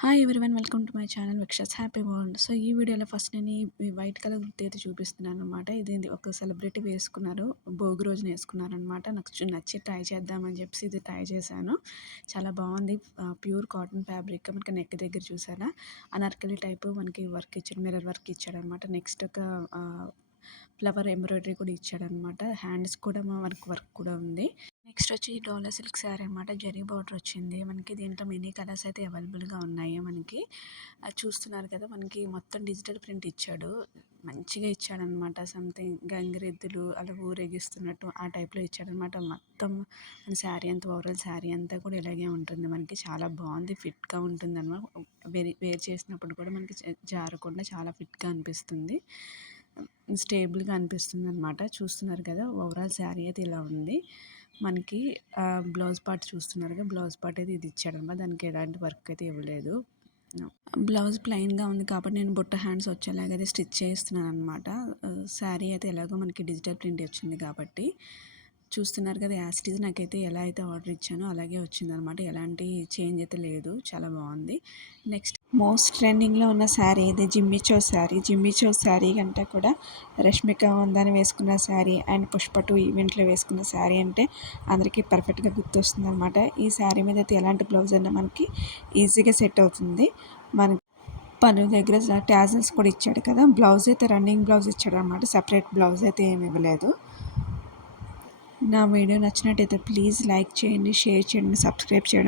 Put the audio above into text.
Hi everyone, welcome to my channel విక్షస్ happy world. So ఈ వీడియోలో ఫస్ట్ నేను ఈ వైట్ కలర్ కుర్తీ అయితే చూపిస్తున్నాను అనమాట. ఇది ఒక సెలబ్రిటీ వేసుకున్నారు, భోగి రోజున వేసుకున్నారనమాట. నాకు నచ్చి ట్రై చేద్దామని చెప్పేసి ఇది ట్రై చేశాను. చాలా బాగుంది. ప్యూర్ కాటన్ ఫ్యాబ్రిక్, మనకి నెక్ దగ్గర చూసారా అనార్కలి టైపు మనకి వర్క్ ఇచ్చాడు, మిర్రర్ వర్క్ ఇచ్చాడనమాట. నెక్స్ట్ ఒక ఫ్లవర్ ఎంబ్రాయిడరీ కూడా ఇచ్చాడనమాట. హ్యాండ్స్ కూడా వర్క్ కూడా ఉంది. నెక్స్ట్ వచ్చి డోలా సిల్క్ శారీ అనమాట. జరీ బార్డర్ వచ్చింది మనకి. దీంట్లో మెనీ కలర్స్ అయితే అవైలబుల్గా ఉన్నాయి మనకి. అది చూస్తున్నారు కదా, మనకి మొత్తం డిజిటల్ ప్రింట్ ఇచ్చాడు. మంచిగా ఇచ్చాడనమాట. సంథింగ్ గంగిరెద్దులు అలా ఊరేగిస్తున్నట్టు ఆ టైప్లో ఇచ్చాడనమాట. మొత్తం మన శారీ అంతా, ఓవరాల్ శారీ అంతా కూడా ఇలాగే ఉంటుంది మనకి. చాలా బాగుంది, ఫిట్గా ఉంటుంది అనమాట. వేర్ చేసినప్పుడు కూడా మనకి జారకుండా చాలా ఫిట్గా అనిపిస్తుంది, స్టేబుల్గా అనిపిస్తుంది అనమాట. చూస్తున్నారు కదా, ఓవరాల్ శారీ అయితే ఇలా ఉంది మనకి. బ్లౌజ్ పార్ట్ చూస్తున్నారు కదా, బ్లౌజ్ పార్ట్ అయితే ఇది ఇచ్చాడనమాట. దానికి ఎలాంటి వర్క్ అయితే ఇవ్వలేదు. బ్లౌజ్ ప్లెయిన్గా ఉంది కాబట్టి నేను బుట్ట హ్యాండ్స్ వచ్చేలాగా అయితే స్టిచ్ చేస్తున్నాను అనమాట. శారీ అయితే ఎలాగో మనకి డిజిటల్ ప్రింట్ వచ్చింది కాబట్టి చూస్తున్నారు కదా, యాజ్ ఇట్ ఈజ్ నాకైతే ఎలా అయితే ఆర్డర్ ఇచ్చానో అలాగే వచ్చిందనమాట. ఎలాంటి చేంజ్ అయితే లేదు, చాలా బాగుంది. నెక్స్ట్ మోస్ట్ ట్రెండింగ్లో ఉన్న శారీ ఇది జిమ్మి చౌ శారీ. జిమ్మి చౌ శారీ కంటే కూడా రష్మిక మందాన వేసుకున్న శారీ అండ్ పుష్ప 2 ఈవెంట్లో వేసుకున్న శారీ అంటే అందరికీ పర్ఫెక్ట్గా గుర్తొస్తుంది అనమాట. ఈ శారీ మీద అయితే ఎలాంటి బ్లౌజ్ అయినా మనకి ఈజీగా సెట్ అవుతుంది. మనకి పన్ను దగ్గర ట్యాజల్స్ కూడా ఇచ్చాడు కదా. బ్లౌజ్ అయితే రన్నింగ్ బ్లౌజ్ ఇచ్చాడు అనమాట, సపరేట్ బ్లౌజ్ అయితే ఏమి ఇవ్వలేదు. నా వీడియో నచ్చినట్టయితే ప్లీజ్ లైక్ చేయండి, షేర్ చేయండి, సబ్స్క్రైబ్ చేయడం